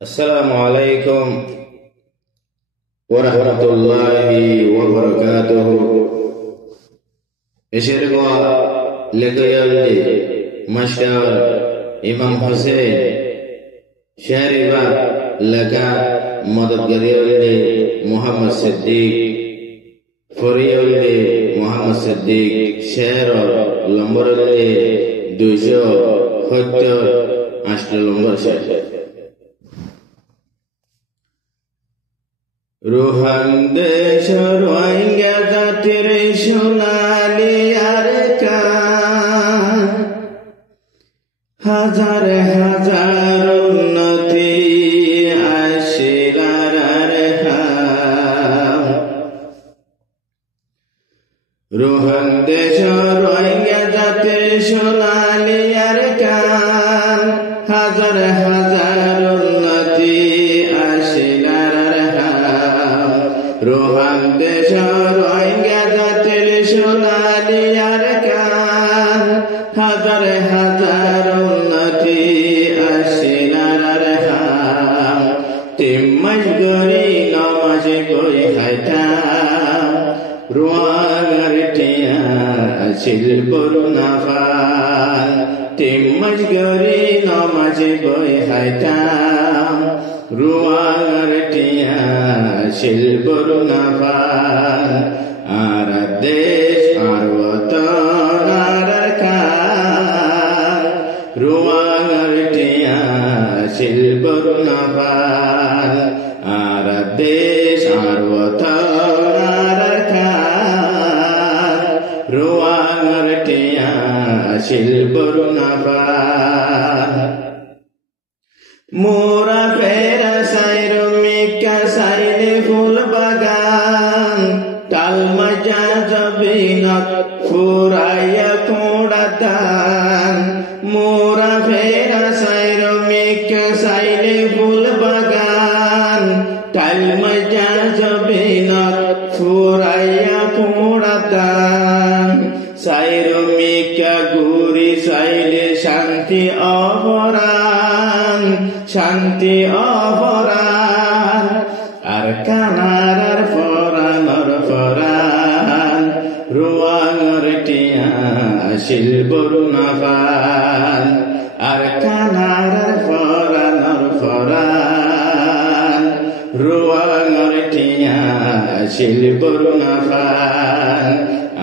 Assalamualaikum warahmatullahi wabarakatuh. Eşergo lekayaldi Master Imam Hussein Shariba laka madadgariyaldi Muhammad Siddiq Furiyaldi Muhammad Siddiq Sharo lambaraldi 270 Ashtal lambar Ruhan deşar Rohingya zatir şunali arkan Hazar hazar unnati aşirar arham Ruhan deşar Rohingya zatir şunali arkan Hazar hazar unnati aşirar Rohan deşar Rohingya zatil şunali arkan Hazar hazar unnati aşinar arham Timmaş gori namaji koi haytam Ruagar tiya asil burunafan Timmaş gori namaji koi haytam Ruagar tiya শিল্পর নাফান আর দেশ আর ওতন আর খান রুয়াঙর টিয়া শিল্পর নাফান আর দেশ আর ওতন আর খান রুয়াঙর টিয়া শিল্পর নাফান মোরা ফেরা সাইরো মিকা সাইলে ফুল বাগান টাল মজা জবিনত ফুরাইয়া কোড়াতান মোরা ফেরা সাইরো মিকা সাইলে ফুল বাগান টাল মজা জবিনত ফুরাইয়া কোড়াতান সাইরো মিকা গুরি সাইলে শান্তি অপরান শান্তি অপরান আর কানার আর ফরানর ফরান রুয়াঙর টিয়া শিলবর নাফান আর কানার আর ফরানর ফরান রুয়াঙর টিয়া শিলবর নাফান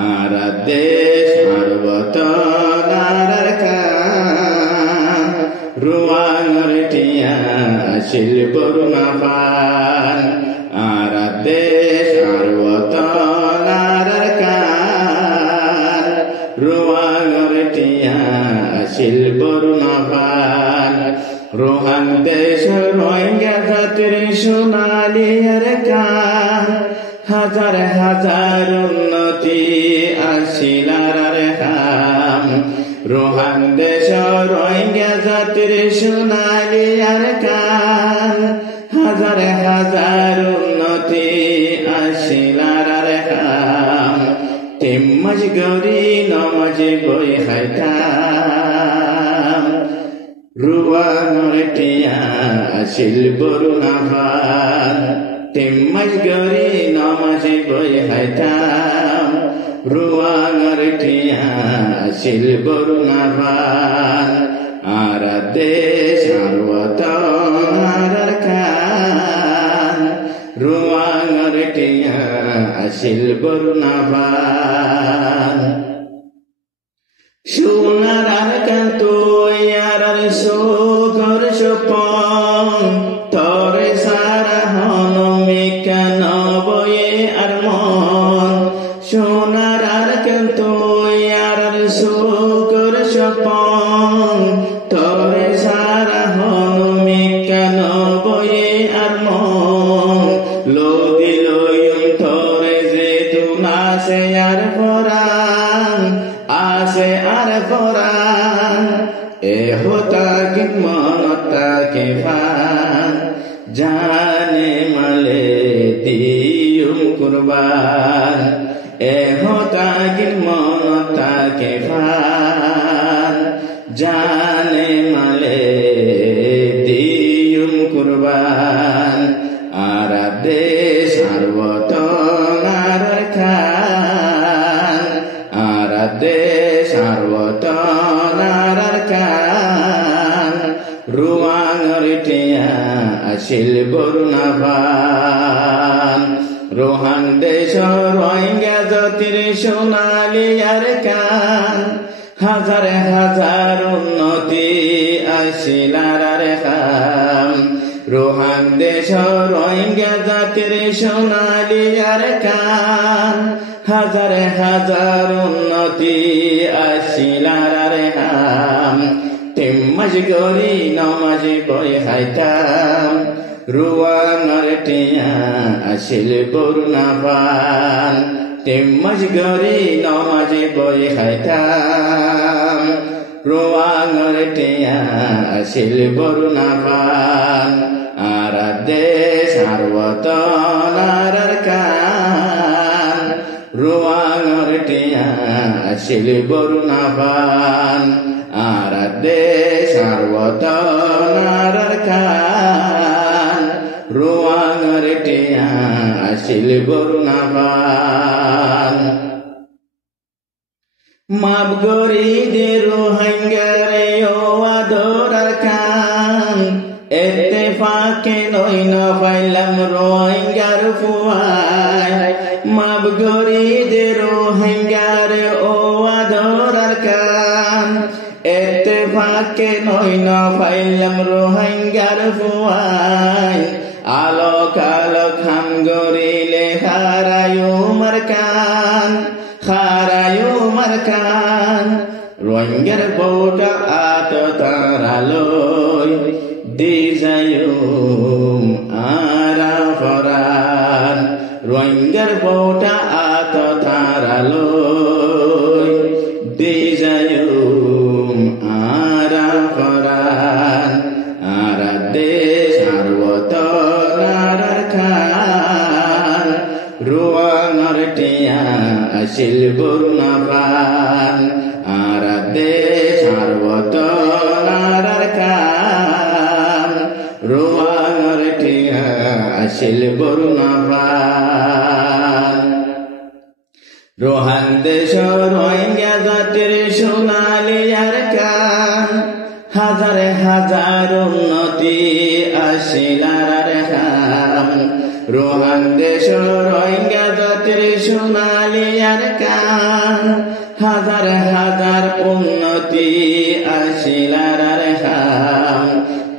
আর দেশ আর বতন আর খান রুয়াঙর টিয়া শিলবর নাফান আর দেশ আর বতন আর খান রুয়াঙর টিয়া শিলবর নাফান রোহান দেশ রোহিঙ্গা জাতির সোনালি আরকান হাজার হাজার উন্নতি আশিলার আরহাম রোহান দেশ রোহিঙ্গা জাতির সোনালি আরকান হাজার হাজার উন্নতি আশিলার আরহাম তিম্মাজ গরি নমাজে বই খাইতাম রুয়াঙর টিয়া শিলবর নাফান তিম্মাজ গরি নমাজে বই খাইতাম রুয়াঙর টিয়া শিলবর নাফান আর দেশ আর ওতন আর খান রুয়াঙর টিয়া শিলবর নাফান সোনার আর কান্তই আর সুখর সুপন তরে সারা হনমিকা নবয়ে আর মন সোনার আর কান্তই আর সুখর সুপন তরে সারা হনমিকা নবয়ে আর মন লোদি লয়ুম তরে যে তুনাসে আর ফরান আসে আর ফরান এ হোতা কি মনতা কে ফান জানে মালে দিয়ুম কুরবান এ হোতা কি মনতা কে ফান জানে মালে দিয়ুম কুরবান ruang tia asil burnavan rohang desho rohingya jotir sonali arkan হাজার হাজার উন্নতি আসিলার রেখাম রোহাং দেশ রোহিঙ্গা জাতির সোনালি আর কান হাজার হাজার উন্নতি আসিলার রেখাম তিম্মাজ গরি নমাজ বই হাইতাম রুয়াঙর টিয়া আসিল পূর্ণাবান তিম্মাজ গরি নমাজ বই খাইতাম রোয়াঙর টিয়া আসিল বরুণাবান আর দেশ সার্বতন আর কান রোয়াঙর টিয়া আসিল বরুণাবান আর দেশ সার্বতন আর কান রোয়াঙর টিয়া আসিল বরুণাবান মাপ গরি দে রোহিঙ্গারে ও আদরার কান ইত্তেফাকে নই না পাইলাম রোহিঙ্গার ফুয়ায় মাপ গরি দে রোহিঙ্গারে ও আদরার কান ইত্তেফাকে নই না পাইলাম রোহিঙ্গার ফুয়ায় আলোক আলোক হাম গরিলে হারায়ু মারকান খারায়ু মারকান রোহিঙ্গার বউটা আত তারালই দিজায়ুম আরা ফরান রোহিঙ্গার বউটা আত তারালই দিজায়ুম আরা ফরান আরা দেশ সার্বতন আর খান রোয়াঙর টিয়া আসিল বরুণাবান আর দেশ সার্বতন আর কান রোয়াঙর টিয়া আসিল বরুণাবান রোহাং দেশ রোহিঙ্গা জাতির সোনালি আর কান হাজার হাজার উন্নতি আসিলার খাম রোহাং দেশ রোহিঙ্গা জাতির সোনালি আর কান হাজার হাজার উন্নতি আসিলার খাম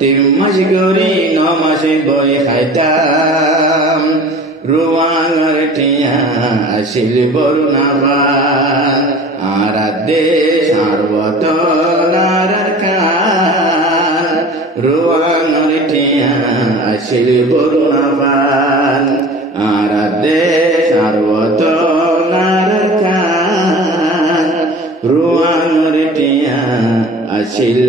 তিম্মাজ গরি নমাজ বই খাইতাম রোয়াঙর টিয়া আসিল বরুণাবান আর দেশ সার্বতন আর কান রোয়াঙর টিয়া আসিল বরুণাবান আর দেশ সার্বতন আর কান রোয়াঙর টিয়া আসিল